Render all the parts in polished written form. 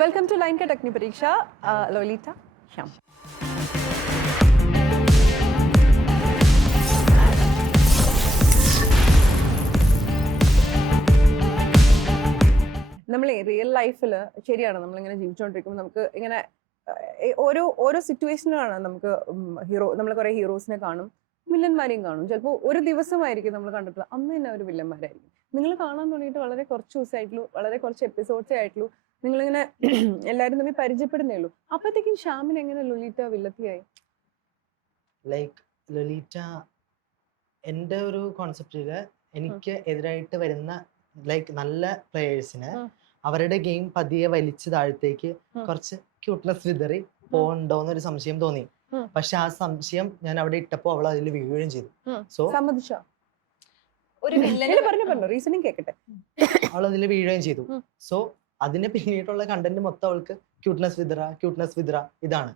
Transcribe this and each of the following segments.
Welcome to line cut അഗ്നി പരീക്ഷ. ലോലിറ്റ, ശ്യാം. നമ്മൾ റിയൽ ലൈഫിൽ ശരിയാണ്, നമ്മളിങ്ങനെ ജീവിച്ചുകൊണ്ടിരിക്കുമ്പോൾ നമുക്ക് ഇങ്ങനെ ഓരോ സിറ്റുവേഷനിലാണ് നമുക്ക് നമ്മൾ കുറെ ഹീറോസിനെ കാണും, വില്ലന്മാരെയും കാണും. ചിലപ്പോൾ ഒരു ദിവസമായിരിക്കും നമ്മൾ കണ്ടിട്ടുള്ള, അന്ന് തന്നെ ഒരു വില്ലന്മാരായിരിക്കും. നിങ്ങൾ കാണാൻ തുടങ്ങിയിട്ട് വളരെ കുറച്ച് ദിവസമായിട്ടുള്ളൂ, വളരെ കുറച്ച് എപ്പിസോഡ്സേ ആയിട്ടുള്ളൂ, നിങ്ങളിങ്ങനെ എല്ലാവരും തമ്മിൽ പരിചയപ്പെടുന്നേ ഉള്ളൂ. അപ്പോഴത്തേക്കും ശ്യാമിന് എങ്ങനെ ലൊലീറ്റ വില്ലത്തിയായി? ലൈക്ക് ലൊലീറ്റ എൻ്റെ ഒരു കോൺസെപ്റ്റില് എനിക്ക് എതിരായിട്ട് വരുന്ന ലൈക്ക് നല്ല പ്ലേയേഴ്സിന് അവരുടെ ഗെയിം പതിയെ വലിച്ചു താഴത്തേക്ക് കുറച്ച് ക്യൂട്ട്നെസ് വിതറി പോകണ്ടോന്നൊരു സംശയം തോന്നി. പക്ഷെ ആ സംശയം ഞാൻ അവിടെ ഇട്ടപ്പോ അവൾ അതിൽ വീഴുകയും ചെയ്തു. സോ സമ്മതിച്ചോ? ഒരു പറഞ്ഞു റീസണിങ് കേക്കട്ടെ. അവൾ അതിൽ വീഴുകയും ചെയ്തു. സോ അതിന് പിന്നീടുള്ള കണ്ടന്റ് മൊത്തം അവൾക്ക് ക്യൂട്ട്നെസ് വിതറ ഇതാണ്.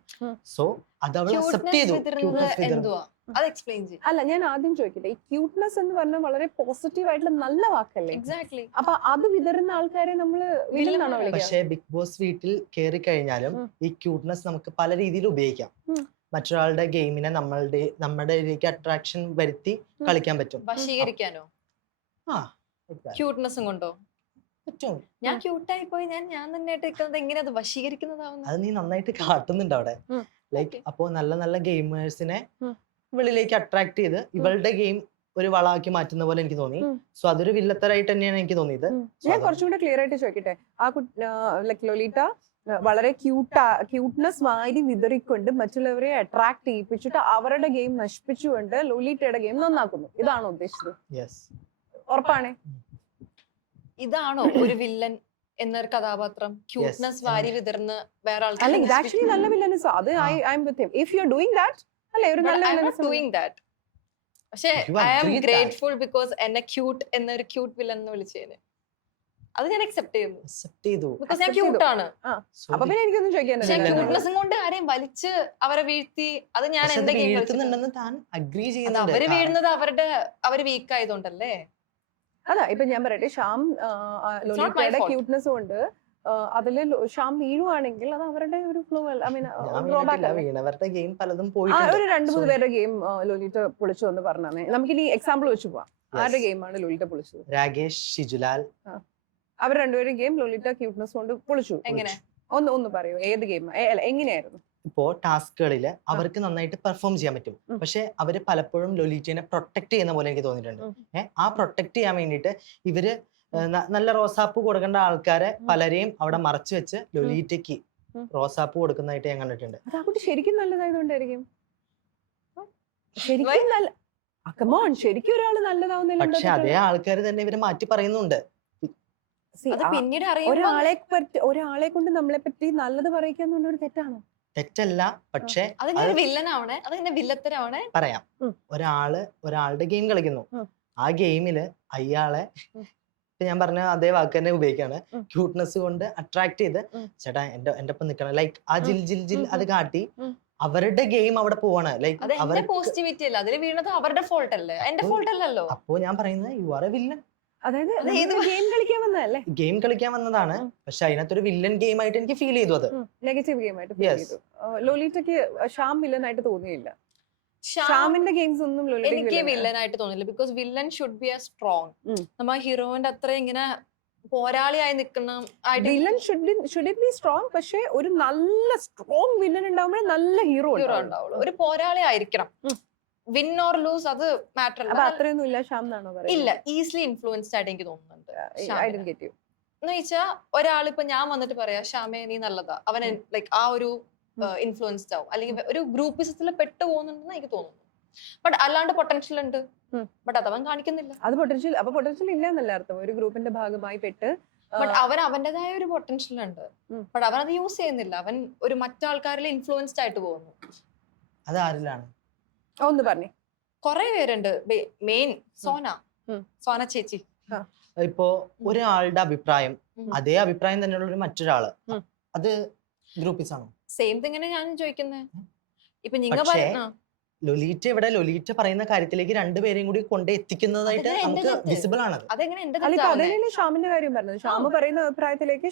സോ അത് അവൾ അക്സെപ്റ്റ് ചെയ്തു. അല്ല, ഞാൻ ആദ്യം ചോദിക്കട്ടെ, ഈ ക്യൂട്ട്നെസ് എന്ന് പറഞ്ഞാൽ വളരെ പോസിറ്റീവ് ആയിട്ടുള്ള നല്ല വാക്കല്ലേ? എക്സാക്ട്ലി. അപ്പൊ അത് വിതറുന്ന ആൾക്കാരെ നമ്മള് വില്ലെന്നാണോ വിളിക്കുക? പക്ഷെ ബിഗ് ബോസ് വീട്ടിൽ കയറി കഴിഞ്ഞാലും ഈ ക്യൂട്ട്നെസ് നമുക്ക് പല രീതിയിൽ ഉപയോഗിക്കാം. മറ്റൊരാളുടെ ഗെയിമിനെ നമ്മുടെ അട്രാക്ഷൻ വരുത്തി കളിക്കാൻ പറ്റും. വശീകരിക്കാനോ? ക്യൂട്ട്നെസ്സും കൊണ്ടോ? ഞാൻ ക്യൂട്ടായി പോയി ഞാൻ തന്നെ എങ്ങനെ അത് വശീകരിക്കുന്നതാവുന്നു? അത് നീ നന്നായിട്ട് കാട്ടുന്നുണ്ട് അവിടെ. ലൈക്ക് അപ്പോ നല്ല നല്ല ഗെയിമേഴ്സിനെ ഇവളിലേക്ക് അട്രാക്ട് ചെയ്ത് ഇവളുടെ ഗെയിം ഒരു വളാക്കി മാറ്റുന്ന പോലെ എനിക്ക് തോന്നി. സോ അതൊരു വില്ലത്തരായിട്ട് തന്നെയാണ് എനിക്ക് തോന്നിയത്. ഞാൻ കുറച്ചും കൂടെ ക്ലിയർ ആയിട്ട് ചോദിക്കട്ടെ, ലൈക്ക് ലൊലീറ്റ വളരെ ക്യൂട്ട്നെസ് വാരി വിതറിക്കൊണ്ട് മറ്റുള്ളവരെ അട്രാക്ട് ചെയ്യിപ്പിച്ചിട്ട് അവരുടെ ഗെയിം നശിപ്പിച്ചുകൊണ്ട് ലൊലീറ്റയുടെ ഗെയിം നന്നാക്കുന്നു, ഇതാണോ ഉദ്ദേശിച്ചത്? ഉറപ്പാണേ? ഇതാണോ ഒരു വില്ലൻ എന്നൊരു കഥാപാത്രം? ക്യൂട്ട്നെസ് വാരി വിതർന്ന് വേറെ അല്ല, ഇത് ആക്ച്വലി നല്ല വില്ലൻസ്. അത് I am with him. If you are doing that, അല്ലേ, ഒരു നല്ല വില്ലൻസ് ഡൂയിങ് ദാറ്റ്. പക്ഷേ ഐ ആം ഗ്രേറ്റ്ഫുൾ ബിക്കോസ് എന്നെ ക്യൂട്ട് എന്നൊരു ക്യൂട്ട് വില്ലൻ എന്ന് വിളിച്ചേനെ. അത് ഞാൻ അക്സെപ്റ്റ് ചെയ്തു. ബിക്കോസ് ഞാൻ ക്യൂട്ട് ആണ്. അപ്പൊ പിന്നെ എനിക്കൊന്നും ചോദിക്കാനില്ല. ക്യൂട്ട്നെസ്സും കൊണ്ട് ആരെയും വലിച്ച് അവരെ വീഴ്ത്തി അത് ഞാൻ എന്റെ ഗെയിം അവര് വീഴുന്നത് അവര് വീക്ക് ആയതുകൊണ്ടല്ലേ? അതാ ഇപ്പൊ ഞാൻ പറയട്ടെ, ശ്യാം ലൊലീറ്റയുടെ ക്യൂട്ട്നെസ് കൊണ്ട് അതില് ശ്യാം വീഴുവാണെങ്കിൽ അത് അവരുടെ ഒരു ഫ്ലോ. ഐ മീൻ ഒരു 2-3 പേരുടെ ഗെയിം ലൊലീറ്റ പൊളിച്ചു എന്ന് പറഞ്ഞാൽ നമുക്കിനി എക്സാമ്പിൾ വെച്ച് പോവാം. ആരുടെ ഗെയിമാണ് ലൊലീറ്റ പൊളിച്ചത്? രാകേഷ്, ഷിജുലാൽ, അവർ രണ്ടുപേരും ഗെയിം ലൊലീറ്റ ക്യൂട്ട്നെസ് കൊണ്ട് പൊളിച്ചു. എങ്ങനെ? ഒന്ന് പറയൂ, ഏത് ഗെയിം, എങ്ങനെയായിരുന്നു? ഇപ്പോ ടാസ്കുകളില് അവർക്ക് നന്നായിട്ട് പെർഫോം ചെയ്യാൻ പറ്റും. പക്ഷെ അവര് പലപ്പോഴും ലൊലീറ്റനെ പ്രൊട്ടക്ട് ചെയ്യുന്ന പോലെ എനിക്ക് തോന്നിയിട്ടുണ്ട്. ആ പ്രൊട്ടക്ട് ചെയ്യാൻ വേണ്ടിയിട്ട് ഇവര് നല്ല റോസാപ്പ് കൊടുക്കേണ്ട ആൾക്കാരെ പലരെയും അവിടെ മറച്ചു വെച്ച് ലൊലീറ്റയ്ക്ക് റോസാപ്പ് കൊടുക്കുന്നതായിട്ട് ഞാൻ കണ്ടിട്ടുണ്ട്. അത് ശരിക്കും നല്ലതായതുകൊണ്ടായിരിക്കും. ശരിക്കും ഒരാള് നല്ലതാവുന്നില്ല. പക്ഷെ അതേ ആൾക്കാർ തന്നെ ഇവര് മാറ്റി പറയുന്നുണ്ട്. പിന്നീട് ഒരാളെ കൊണ്ട് നമ്മളെ പറ്റി നല്ലത് പറയിക്കാന്ന് ഒരു തെറ്റാണോ? തെറ്റല്ല, പക്ഷെ പറയാം. ഒരാളുടെ ഗെയിം കളിക്കുന്നു, ആ ഗെയിമില് അയാളെ ഞാൻ പറഞ്ഞ അതേ വാക്ക് തന്നെ ഉപയോഗിക്കാണ്, ക്യൂട്ട്നെസ് കൊണ്ട് അട്രാക്ട് ചെയ്ത് ചേട്ടാ എന്റെ ഒപ്പം നിക്കണം, ലൈക്ക് ആ ജിൽ ജിൽ ജിൽ അത് കാട്ടി അവരുടെ ഗെയിം അവിടെ പോവാണ്. ലൈക്ക് പോസിറ്റിവിറ്റി അല്ല, അതിൽ വീണത് അവരുടെ ഫോൾട്ട് അല്ലേ, എന്റെ ഫോൾട്ട് അല്ലല്ലോ. അപ്പോ ഞാൻ പറയുന്നത് യു ആർ എ വില്ലൻ. അതായത് ഗെയിം കളിക്കാൻ വന്നതല്ലേ? ഗെയിം കളിക്കാൻ വന്നതാണ്, പക്ഷെ അതിനകത്തൊരു വില്ലൻ ഗെയിം ആയിട്ട് എനിക്ക് ഫീൽ ചെയ്തു. അത് നെഗറ്റീവ് ഗെയിം ആയിട്ട് ഫീൽ ചെയ്തു. ലൊലീറ്റയ്ക്ക് ശ്യാം വില്ലൻ ആയിട്ട് തോന്നിയില്ല. ശ്യാമിന്റെ ഗെയിംസ് ഒന്നും എനിക്ക് വില്ലൻ ആയിട്ട് തോന്നില്ല. Because villain should be A strong. നമ്മ ഹീറോയിന്റെ അത്ര ഇങ്ങനെ പോരാളിയായി നിൽക്കുന്ന വില്ലൻ ഷുഡ് ബി സ്ട്രോങ്. പക്ഷെ ഒരു നല്ല സ്ട്രോങ് വില്ലൻ ഉണ്ടാവുമ്പോഴേ നല്ല ഹീറോ ഉണ്ടാവുള്ളൂ. ഒരു പോരാളി ആയിരിക്കണം. വിൻ ഓർ ലൂസ് അത് മാറ്റർ അല്ല. അത്രയൊന്നും ഇല്ല ശ്യാം എന്നാണോ പറയുന്നത്? ഇല്ല, ഈസിലി ഇൻഫ്ലുവൻസ്ഡ് ആയിട്ട് എനിക്ക് തോന്നുന്നുണ്ട്. എന്ന് വെച്ചാൽ ഒരാളിപ്പോ ഞാൻ വന്നിട്ട് പറയാ ശ്യാമേ നീ നല്ലതാ, അവൻ ലൈക്ക് ആ ഒരു ഇൻഫ്ലുവൻസ്ഡ് ആവും, അല്ലെങ്കിൽ ഒരു ഗ്രൂപ്പിസത്തിൽ പെട്ടു പോകുന്നുണ്ടെന്ന് എനിക്ക് തോന്നുന്നു. ബട്ട് അല്ലാണ്ട് പൊട്ടൻഷ്യൽ ഉണ്ട്, ബട്ട് അതവൻ കാണിക്കുന്നില്ല. അത് പൊട്ടൻഷ്യൽ ഇല്ല എന്നല്ല അർത്ഥം. ഒരു ഗ്രൂപ്പിന്റെ ഭാഗമായി പെട്ട് ബട്ട് അവൻ അവന്റേതായ ഒരു പൊട്ടൻഷ്യൽ ഉണ്ട്, ബട്ട് അവൻ അത് യൂസ് ചെയ്യുന്നില്ല. അവൻ ഒരു മറ്റാൾക്കാരിൽ ഇൻഫ്ലുവൻസ്ഡ് ആയിട്ട് പോകുന്നു. അത് ആരിലാണ്? ഒന്ന് പറഞ്ഞേ. കൊറേ പേരുണ്ട്. മെയിൻ സോന ചേച്ചി. ഇപ്പോ ഒരാളുടെ അഭിപ്രായം അതേ അഭിപ്രായം തന്നെയുള്ള ഒരു മറ്റൊരാള്, അത് ഗ്രൂപ്പിസ് ആണോ? സെയിം തിങ്ങനെ ഞാൻ ചോദിക്കുന്നത്. ഇപ്പൊ ലൊലീറ്റ ഇവിടെ ലൊലീറ്റ പറയുന്ന കാര്യത്തിലേക്ക് രണ്ടുപേരെയും കൂടി കൊണ്ട് എത്തിക്കുന്നതായിട്ട് അതെങ്ങനെ എന്റെ നമുക്ക് തെറ്റ്? വിസിബിൾ ആണത്. അതെങ്ങനെ എന്റെ അല്ല ഇപ്പൊ തെറ്റാവുന്നേ? അതന്നെയാണ് ഷ്യാമിന്റെ കാര്യം പറഞ്ഞത്. ഷ്യാം പറയുന്ന അഭിപ്രായത്തിലേക്ക്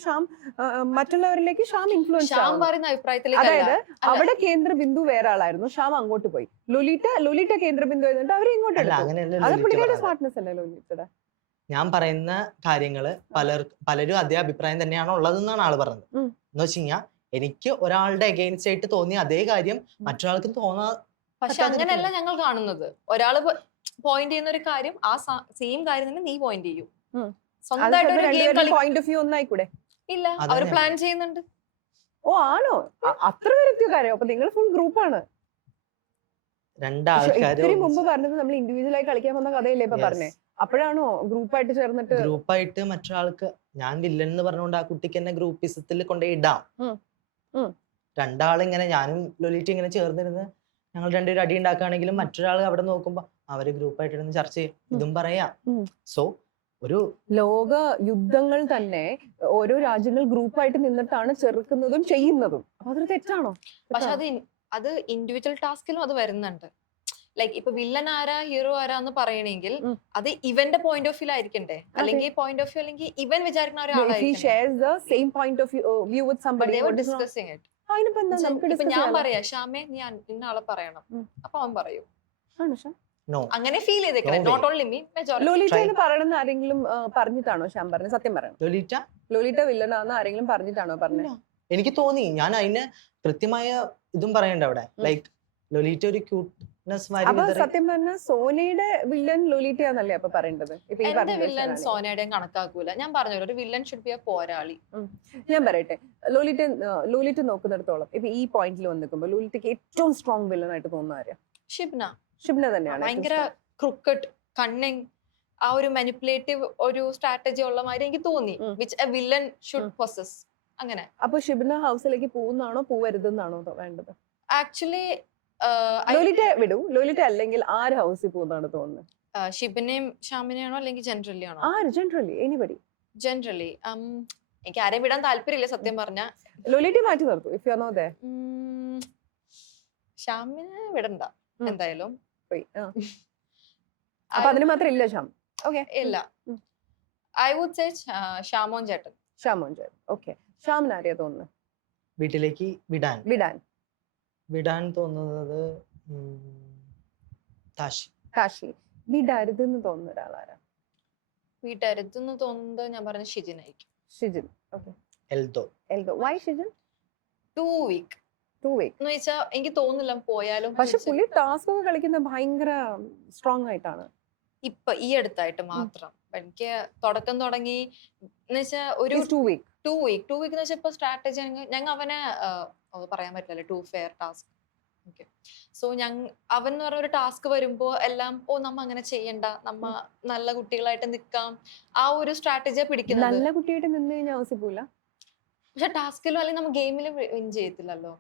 മറ്റുള്ളവരിലേക്ക് ഷ്യാം ഇൻഫ്ലുവൻസ് ഷ്യാം ആവുന്നു. പറയുന്ന അഭിപ്രായത്തിലേക്ക് അതായത് അവിടെ കേന്ദ്ര ബിന്ദു വേറെ ആളായിരുന്നു, ഷ്യാം അങ്ങോട്ട് പോയി. ലൊലീറ്റ കേന്ദ്ര ബിന്ദു ആയതുകൊണ്ട് അവരെ ഇങ്ങോട്ട് അല്ല, എടുത്തു. അങ്ങനെയല്ല അത് ലൊലീറ്റ പുള്ളിക്കാരുടെ പറഞ്ഞത്. സ്മാർട്ട്നെസ് അല്ലേ ലൊലീറ്റയുടെ? ഞാൻ പറയുന്ന കാര്യങ്ങള് പലരും അതേ അഭിപ്രായം തന്നെയാണ് ഉള്ളതെന്നാണ് ആള് പറഞ്ഞത്. ഉം. എന്ന് വെച്ച് കഴിഞ്ഞാൽ എനിക്ക് ഒരാളുടെ അഗെയിൻസ്റ്റ് ആയിട്ട് തോന്നിയ അതേ കാര്യം മറ്റൊരാൾക്കും പക്ഷെ അങ്ങനെയല്ല ഞങ്ങൾ കാണുന്നത്. ഒരാള് പോയിന്റ് ചെയ്യുന്ന ഒരു കാര്യം ആ സെയിം കാര്യം തന്നെ നീ പോയിന്റ് ചെയ്യും. ഉം. സ്വന്തമായിട്ട് ഒരു ഗെയിം കളി പോയിന്റ് ഓഫ് വ്യൂ ഒന്നായിക്കൂടെ? ഇല്ല, അതാ അവർ ഞാൻ പ്ലാൻ ചെയ്യുന്നുണ്ട്. ഓ ആണോ? അത്ര വരെത്തിയ കാര്യം? അപ്പൊ നിങ്ങൾ ഫുൾ ഗ്രൂപ്പാണ്. രണ്ടാൾക്കാര് ഇത്തിരി മുമ്പ് പറഞ്ഞത് നമ്മൾ ഇൻഡിവിജ്വൽ ആയി കളിക്കാൻ വന്ന കഥയല്ലേ ഇപ്പൊ പറഞ്ഞേ? അപ്പോഴാണോ ഗ്രൂപ്പായിട്ട് ചേർന്നിട്ട്? ഗ്രൂപ്പായിട്ട് മറ്റൊരാൾക്ക് ഞാൻ വില്ലൻ എന്ന് പറഞ്ഞുകൊണ്ട് ആ കുട്ടിക്ക് എന്നെ ഗ്രൂപ്പിസത്തിൽ കൊണ്ടുപോയി ഇടാം. രണ്ടാളിങ്ങനെ ഞാനും ലൊലീറ്റ ഇങ്ങനെ ചേർന്നിരുന്ന് ഞങ്ങൾ രണ്ടുപേരും അടി ഉണ്ടാക്കുകയാണെങ്കിലും മറ്റൊരാൾ അവിടെ നോക്കുമ്പോ അവര് ഗ്രൂപ്പായിട്ട് ഇരുന്ന് ചർച്ച ചെയ്യും, ഇതും പറയാം. സോ ഒരു ലോക യുദ്ധങ്ങൾ തന്നെ ഓരോ രാജ്യങ്ങൾ ഗ്രൂപ്പായിട്ട് നിന്നിട്ടാണ് ചെറുക്കുന്നതും ചെയ്യുന്നതും. അപ്പൊ അതൊരു തെറ്റാണോ? പക്ഷെ അത് ഇൻഡിവിജ്വൽ ടാസ്കിലും അത് വരുന്നുണ്ട്. ലൈക്ക് ഇപ്പൊ വില്ലൻ ആരാ ഹീറോ ആരാ എന്ന് പറയണെങ്കിൽ അത് ഇവന്റെ പോയിന്റ് ഓഫ് വ്യൂ ആയിരിക്കണ്ടേ, അല്ലെങ്കിൽ പോയിന്റ് ഓഫ് വ്യൂ അല്ലെങ്കിൽ ഇവൻ വിചാരിക്കുന്ന ഒരാളായിരിക്കും. ഞാൻ പറയാ ഷ്യാമേ നീ ഇന്ന ആളെ പറയണം, അപ്പൊ അവൻ പറയും. അങ്ങനെ ഫീൽ ചെയ്തേക്കണേ. Not only me, majority. Lolita എന്ന് പറയണമെന്ന് ആരെങ്കിലും പറഞ്ഞിട്ടാണോ ഷ്യാം പറഞ്ഞത്? സത്യം പറയണം. ലൊലീറ്റ വില്ലനാന്ന് ആരെങ്കിലും പറഞ്ഞിട്ടാണോ പറഞ്ഞത്? എനിക്ക് തോന്നി. ഞാൻ അതിന് കൃത്യമായ ഇതും പറയണ്ട അവിടെ. ലൈക്ക് ലൊലീറ്റ ഒരു ക്യൂട്ട്നെസ് അപ്പൊ സത്യം പറഞ്ഞ സോനയുടെ വില്ലൻ ലൊലീറ്റയാന്നല്ലേ അപ്പൊ പറയേണ്ടത്? എന്റെ വില്ലൻ സോനയുടെയും കണക്കാക്കൂല. ഞാൻ പറഞ്ഞു ഒരു വില്ലൻ ഷുഡ് ബി എ പോരാളി. ഞാൻ പറയട്ടെ, ലൊലീറ്റ നോക്കുന്നിടത്തോളം ഇപ്പൊ ഈ പോയിന്റിൽ വന്ന് നിൽക്കുമ്പോ ലൊലീറ്റയ്ക്ക് ഏറ്റവും സ്ട്രോങ് വില്ലൻ ആയിട്ട് തോന്നുന്ന ആരാ? ഷിബ്ന തന്നെയാണ്. ഭയങ്കര ക്രൂക്കഡ്, കണ്ണിങ്, ആ ഒരു മാനിപ്പുലേറ്റീവ് ഒരു സ്ട്രാറ്റജി ഉള്ള മാതിരി എനിക്ക് തോന്നി. Which A villain should possess. അങ്ങനെ. അപ്പൊ ഷിബ്ന ഹൗസിലേക്ക് പോകുന്നാണോ പോവരുതെന്നാണോ വേണ്ടത്? ആക്ച്വലി ലൊലീറ്റ വിടൂ. ലൊലീറ്റ അല്ലെങ്കിൽ ആര് ഹൗസിൽ പോകുന്നതാണ് തോന്നുന്നത്? ഷിബിനെയും ഷ്യാമിനെയാണോ അല്ലെങ്കിൽ ജനറലി ആണോ? Generally anybody. ജനറലി എനിക്ക് ആരെയും വിടാൻ താല്പര്യമില്ല സത്യം പറഞ്ഞ. ലൊലീറ്റ മാറ്റി നിർത്തും if you are not there. ഷ്യാമിനെ വിടണ്ട എന്തായാലും. അപ്പൊ അതിന് മാത്രം ഇല്ല ഷ്യാം? ഓക്കെ, ഇല്ല. ഐ വുഡ് സേ ഷ്യാമോൻ ചേട്ടൻ. ഓക്കെ. ഷ്യാമിന് ആരെയാ തോന്നുന്നത് വീട്ടിലേക്ക് വിടാൻ തോന്നുന്നത്? താഷി. വിടരുതെന്ന് തോന്നുന്ന ഒരാളാരാ? വീട്ടരുതെന്ന് തോന്നുന്നത് ഞാൻ പറഞ്ഞ ഷിജിനായിരിക്കും. Shijin. Okay. Eldho. Why Shijin? 2 week എന്ന് വെച്ചാ എനിക്ക് തോന്നുന്നില്ല പോയാലും. പക്ഷെ പുള്ളി ടാസ്ക് ഒക്കെ കളിക്കുന്നത് ഭയങ്കര സ്ട്രോങ് ആയിട്ടാണ്. ഇപ്പൊ ഈ അടുത്തായിട്ട് മാത്രം എനിക്ക് തുടക്കം തുടങ്ങി എന്ന് വെച്ചാ ഒരു 2 week എന്ന് വെച്ചാൽ ഇപ്പൊ സ്ട്രാറ്റജി ഞങ്ങൾ അവനെ പറയാൻ പറ്റില്ലല്ലോ, 2 fair ടാസ്ക്. ഓക്കെ. സോ അവൻ എന്ന് പറഞ്ഞ ഒരു ടാസ്ക് വരുമ്പോ എല്ലാം നമ്മ അങ്ങനെ ചെയ്യണ്ട, നമ്മ നല്ല കുട്ടികളായിട്ട് നിക്കാം, ആ ഒരു സ്ട്രാറ്റജിയാ പിടിക്കുന്നത്. നല്ല കുട്ടിയായിട്ട് നിന്ന് കഴിഞ്ഞാൽ ആവശ്യം പോല. പക്ഷെ ടാസ്കിലും അല്ലെങ്കിൽ നമ്മൾ ഗെയിമിലും വിൻ ചെയ്യത്തില്ലല്ലോ.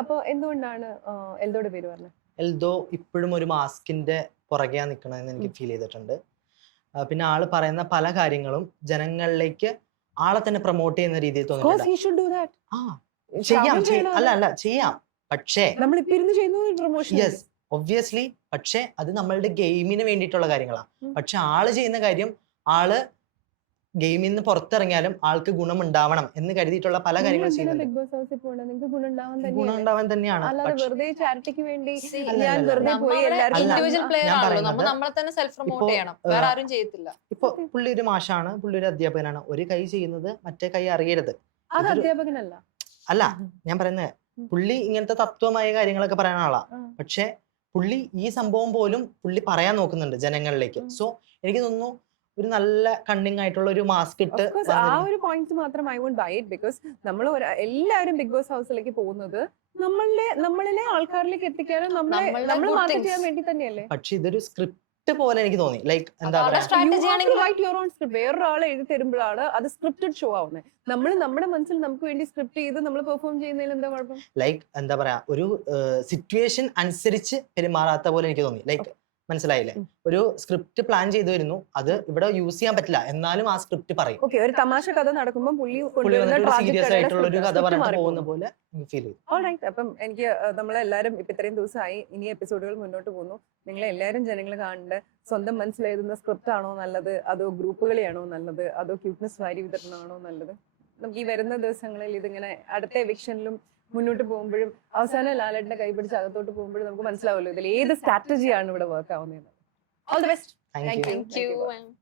അപ്പൊ എന്തുകൊണ്ടാണ് എൽദോയുടെ പേര് പറഞ്ഞത്? എൽദോ ഇപ്പോഴും ഒരു മാസ്കിന്റെ പുറകെയാ നിക്കണെന്ന് എനിക്ക് ഫീൽ ചെയ്തിട്ടുണ്ട്. പിന്നെ ആള് പറയുന്ന പല കാര്യങ്ങളും ജനങ്ങളിലേക്ക് ആളെ തന്നെ പ്രൊമോട്ട് ചെയ്യുന്ന രീതിയിൽ തോന്നിയിട്ടുണ്ട്. ചെയ്യാം പക്ഷേ യെസ് ഒബ്വിയസ്ലി. പക്ഷെ അത് നമ്മളുടെ ഗെയിമിന് വേണ്ടിയിട്ടുള്ള കാര്യങ്ങളാണ്. പക്ഷെ ആള് ചെയ്യുന്ന കാര്യം ആള് ഗെയിമിൽ നിന്ന് പുറത്തിറങ്ങിയാലും ആൾക്ക് ഗുണമുണ്ടാവണം എന്ന് കരുതിയിട്ടുള്ള പല കാര്യങ്ങളും ചെയ്യുന്നുണ്ട്. ഗുണം ഉണ്ടാവാൻ തന്നെയാണ്. ഇപ്പൊ പുള്ളി ഒരു മാഷാണ്, പുള്ളി ഒരു അധ്യാപകനാണ്. ഒരു കൈ ചെയ്യുന്നത് മറ്റേ കൈ അറിയരുത്. അല്ല ഞാൻ പറയുന്നത്, പുള്ളി ഇങ്ങനത്തെ തത്വമായ കാര്യങ്ങളൊക്കെ പറയുന്ന ആളാ. പക്ഷെ പുള്ളി ഈ സംഭവം പോലും പുള്ളി പറയാൻ നോക്കുന്നുണ്ട് ജനങ്ങളിലേക്ക്. സോ എനിക്ക് തോന്നുന്നു ഒരു നല്ല കണ്ണിങ് ആയിട്ടുള്ള ഒരു മാസ്ക് ഇട്ട് ആ ഒരു പോയിന്റ് മാത്രം I won't buy it. Because നമ്മൾ എല്ലാവരും ബിഗ് ബോസ് ഹൗസിലേക്ക് പോകുന്നത് നമ്മളിലെ ആൾക്കാരിലേക്ക് എത്തിക്കാനും നമ്മൾ മാർക്കറ്റ് ചെയ്യാൻ വേണ്ടി തന്നെയല്ലേ. പക്ഷെ ഇതൊരു സ്ക്രിപ്റ്റ് പോലെ എനിക്ക് തോന്നി. ലൈക്ക് എന്താ പറയാ, വേറൊരാളെ എഴുതി തരുമ്പോഴാണ് അത് സ്ക്രിപ്റ്റഡ് ഷോ ആവുന്നത്. നമ്മുടെ മനസ്സിൽ നമുക്ക് വേണ്ടി സ്ക്രിപ്റ്റ് ചെയ്ത് നമ്മൾ പെർഫോം ചെയ്യുന്നതിൽ എന്താ കുഴപ്പം? ലൈക്ക് എന്താ പറയാ, ഒരു സിറ്റുവേഷൻ അനുസരിച്ച് പെരുമാറാത്ത പോലെ എനിക്ക് തോന്നി. ലൈക്ക് മനസ്സിലായില്ലേ? ഉം. ഒരു സ്ക്രിപ്റ്റ് പ്ലാൻ ചെയ്തു വരുന്നു, അത് ഇവിടെ യൂസ് ചെയ്യാൻ പറ്റില്ല, എന്നാലും ആ സ്ക്രിപ്റ്റ് പറയും. ഓക്കെ, ഒരു തമാശ കഥ നടക്കുമ്പോൾ പുള്ളി പുള്ളി കൊണ്ടുവരുന്ന വന്നിട്ട് ഒരു tragic സീരിയസ് കഥയുടെ ആയിട്ടുള്ള ഒരു script- കഥ script പറഞ്ഞിട്ട് മാറിപ്പോകും. പോകുന്ന പോലെ ഫീൽ ചെയ്തു. ഓൾറൈറ്റ്. അപ്പം എനിക്ക് നമ്മളെല്ലാവരും ഇപ്പൊ ഇത്രയും ദിവസമായി, ഇനി എപ്പിസോഡുകൾ മുന്നോട്ട് പോകുന്നു. നിങ്ങളെ എല്ലാവരും ജനങ്ങൾ കാണേണ്ട സ്വന്തം മനസ്സിലെഴുതുന്ന സ്ക്രിപ്റ്റ് ആണോ നല്ലത്, അതോ ഗ്രൂപ്പ് കളിയാണോ നല്ലത്, അതോ ക്യൂട്ട്നെസ് വാരി വിതരണമാണോ നല്ലത്? നമുക്ക് ഈ വരുന്ന ദിവസങ്ങളിൽ ഇതിങ്ങനെ അടുത്ത എവിക്ഷനിലും മുന്നോട്ട് പോകുമ്പോഴും അവസാനം ലാലേട്ടന്റെ കൈ പിടിച്ച് അകത്തോട്ട് പോകുമ്പോഴും നമുക്ക് മനസ്സിലാവുമല്ലോ ഇതിൽ ഏത് സ്ട്രാറ്റജിയാണ് ഇവിടെ വർക്ക് ആവുന്നത്. All the best. Thank you. Thank you.